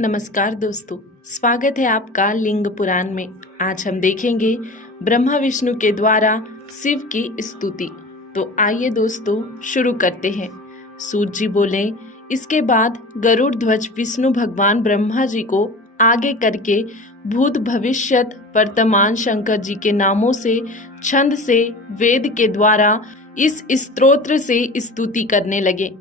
नमस्कार दोस्तों, स्वागत है आपका लिंग पुराण में। आज हम देखेंगे ब्रह्मा विष्णु के द्वारा शिव की स्तुति। तो आइए दोस्तों शुरू करते हैं। सूत जी बोले, इसके बाद गरुड़ ध्वज विष्णु भगवान ब्रह्मा जी को आगे करके भूत भविष्यत वर्तमान शंकर जी के नामों से छंद से वेद के द्वारा इस स्तोत्र से स्तुति करने लगे।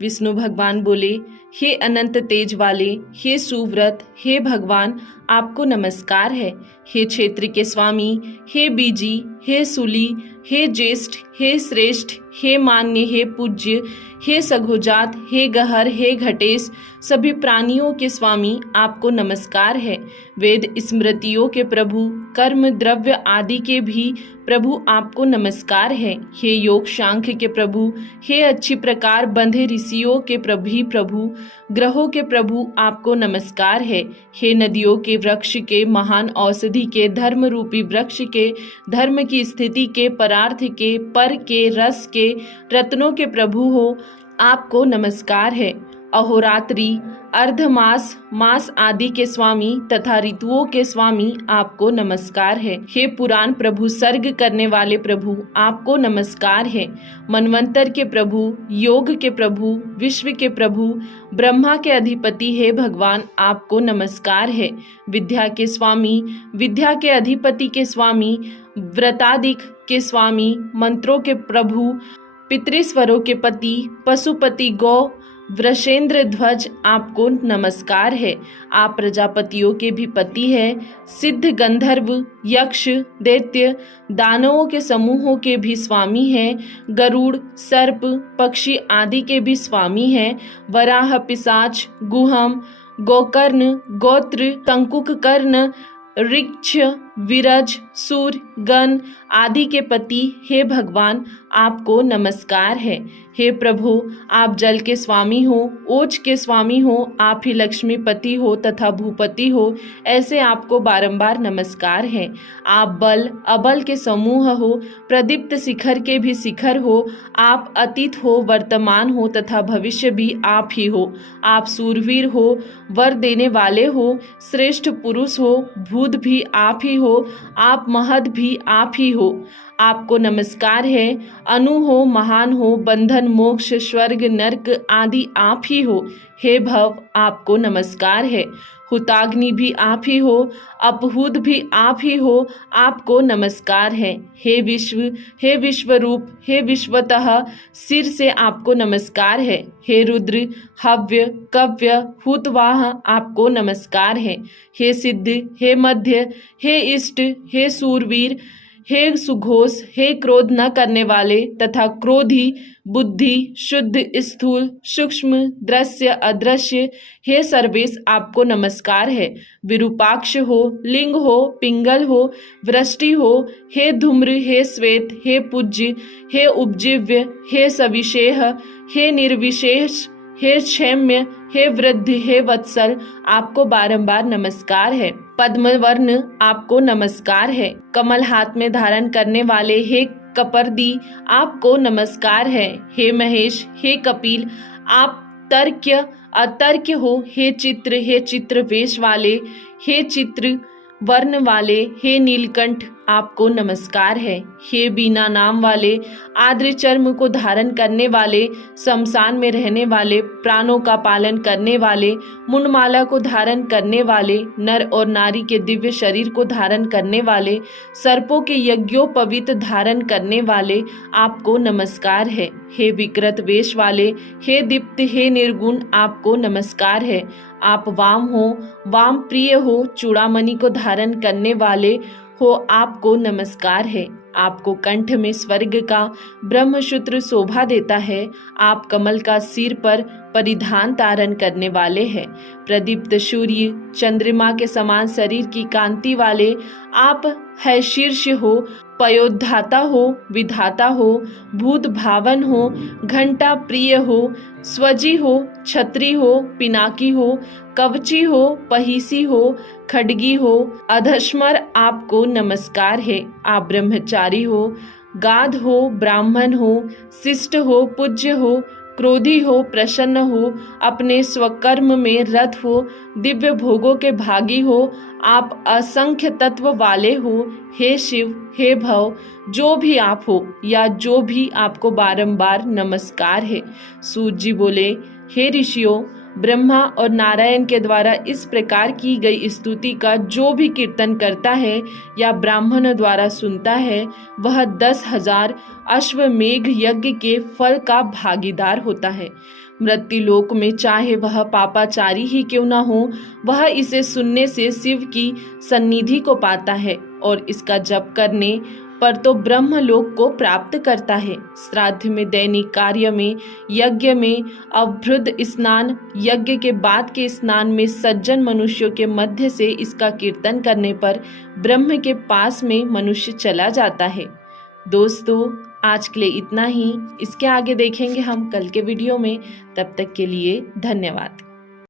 विष्णु भगवान बोले, हे अनंत तेज वाले, हे सुव्रत, हे भगवान, आपको नमस्कार है। हे क्षेत्र के स्वामी, हे बीजी, हे सूली, हे ज्येष्ठ, हे श्रेष्ठ, हे मान्य, हे पूज्य, हे सघोजात, हे गहर, हे घटेश, सभी प्राणियों के स्वामी, आपको नमस्कार है। वेद स्मृतियों के प्रभु, कर्म द्रव्य आदि के भी प्रभु, आपको नमस्कार है। हे योग सांख्य के प्रभु, हे अच्छी प्रकार बंधे ऋषियों के प्रभु, ग्रहों के प्रभु, आपको नमस्कार है। हे नदियों के वृक्ष के, महान औषधि के, धर्म रूपी वृक्ष के, धर्म की स्थिति के, परार्थ के, पर के, रस के, रत्नों के प्रभु हो, आपको नमस्कार है। अहोरात्रि, अर्धमास, मास आदि के स्वामी तथा ऋतुओं के स्वामी, आपको नमस्कार है। हे पुराण प्रभु, सर्ग करने वाले प्रभु, आपको नमस्कार है। मनवंतर के प्रभु, योग के प्रभु, विश्व के प्रभु, ब्रह्मा के अधिपति, हे भगवान, आपको नमस्कार है। विद्या के स्वामी, विद्या के अधिपति के स्वामी, व्रतादिक के स्वामी, मंत्रों के प्रभु, पितृस्वरों के पति, पशुपति, गौ, वृषेंद्र ध्वज, आपको नमस्कार है। आप प्रजापतियों के भी पति हैं। सिद्ध, गंधर्व, यक्ष, दैत्य, दानवों के समूहों के भी स्वामी हैं। गरुड़, सर्प, पक्षी आदि के भी स्वामी हैं। वराह, पिशाच, गुहम, गोकर्ण, गोत्र, तंकुकर्ण, ऋक्ष, विरज, सूर्य, गण आदि के पति, हे भगवान, आपको नमस्कार है। हे प्रभु, आप जल के स्वामी हो, ओज के स्वामी हो, आप ही लक्ष्मीपति हो तथा भूपति हो, ऐसे आपको बारंबार नमस्कार है। आप बल अबल के समूह हो, प्रदीप्त शिखर के भी शिखर हो, आप अतीत हो, वर्तमान हो तथा भविष्य भी आप ही हो। आप सूरवीर हो, वर देने वाले हो, श्रेष्ठ पुरुष हो, भूत भी आप ही हो, आप महद भी आप ही हो, आपको नमस्कार है। अनु हो, महान हो, बंधन, मोक्ष, स्वर्ग, नरक आदि आप ही हो। हे भव, आपको नमस्कार है। हुताग्नि भी आप ही हो, अपहूत भी आप ही हो, आपको नमस्कार है। हे विश्व, हे विश्वरूप, हे विश्वतः, सिर से आपको नमस्कार है। हे रुद्र, हव्य, कव्य, हुतवाह, आपको नमस्कार है। हे सिद्ध, हे मध्य, हे इष्ट, हे सूरवीर, हे सुघोष, हे क्रोध न करने वाले तथा क्रोधी, बुद्धि, शुद्ध, स्थूल, सूक्ष्म, दृश्य, अदृश्य, हे सर्वेश, आपको नमस्कार है। विरूपाक्ष हो, लिंग हो, पिंगल हो, वृष्टि हो, हे धूम्र, हे श्वेत, हे पूज्य, हे उपजीव्य, हे सविशेष, हे निर्विशेष, हे क्षम्य, हे वृद्ध, हे वत्सल, आपको बारंबार नमस्कार है। पद्म वर्ण, आपको नमस्कार है। कमल हाथ में धारण करने वाले, हे कपर्दी, आपको नमस्कार है। हे महेश, हे कपिल, आप तर्क्य अतर्क्य हो, हे चित्र, हे चित्र वेश वाले, हे चित्र वर्ण वाले, हे नीलकंठ, आपको नमस्कार है। हे बीना नाम वाले, आद्र चर्म को धारण करने वाले, शमशान में रहने वाले, प्राणों का पालन करने वाले, मुंडमाला को धारण करने वाले, नर और नारी के दिव्य शरीर को धारण करने वाले, सर्पों के यज्ञोपवीत धारण करने वाले, आपको नमस्कार है। हे विकृत वेश वाले, हे दीप्त, हे निर्गुण, आपको नमस्कार है। आप वाम हो, वाम प्रिय हो, चूड़ामणि को धारण करने वाले हो, आपको नमस्कार है। आपको कंठ में स्वर्ग का ब्रह्मसूत्र शोभा देता है। आप कमल का सिर पर परिधान धारण करने वाले हैं। प्रदीप्त सूर्य, चंद्रमा के समान शरीर की कांति वाले, आप है शीर्ष हो, पयोधाता हो, विधाता हो, भूत भावन हो, घंटा प्रिय हो, स्वजी हो, छत्री हो, पिनाकी हो, कवची हो, पहिसी हो, खड्गी हो, अधस्मर, आपको नमस्कार है। आप ब्रह्मचारी हो, गाध हो, ब्राह्मण हो, शिष्ट हो, पूज्य हो, क्रोधी हो, प्रसन्न हो, अपने स्वकर्म में रत हो, दिव्य भोगों के भागी हो, आप असंख्य तत्व वाले हो, हे शिव, हे भव, जो भी आप हो या जो भी आपको बारंबार नमस्कार है। सूत जी बोले, हे ऋषियों, ब्रह्मा और नारायण के द्वारा इस प्रकार की गई स्तुति का जो भी कीर्तन करता है या ब्राह्मणों द्वारा सुनता है, वह 10,000 अश्वमेघ यज्ञ के फल का भागीदार होता है। मृत्युलोक में चाहे वह पापाचारी ही क्यों न हो, वह इसे सुनने से शिव की सन्निधि को पाता है और इसका जप करने पर तो ब्रह्मलोक को प्राप्त करता है। श्राद्ध में, दैनिक कार्य में, यज्ञ में, अवभृत स्नान, यज्ञ के बाद के स्नान में सज्जन मनुष्यों के मध्य से इसका कीर्तन करने पर ब्रह्म के पास में मनुष्य चला जाता है। दोस्तों, आज के लिए इतना ही। इसके आगे देखेंगे हम कल के वीडियो में। तब तक के लिए धन्यवाद।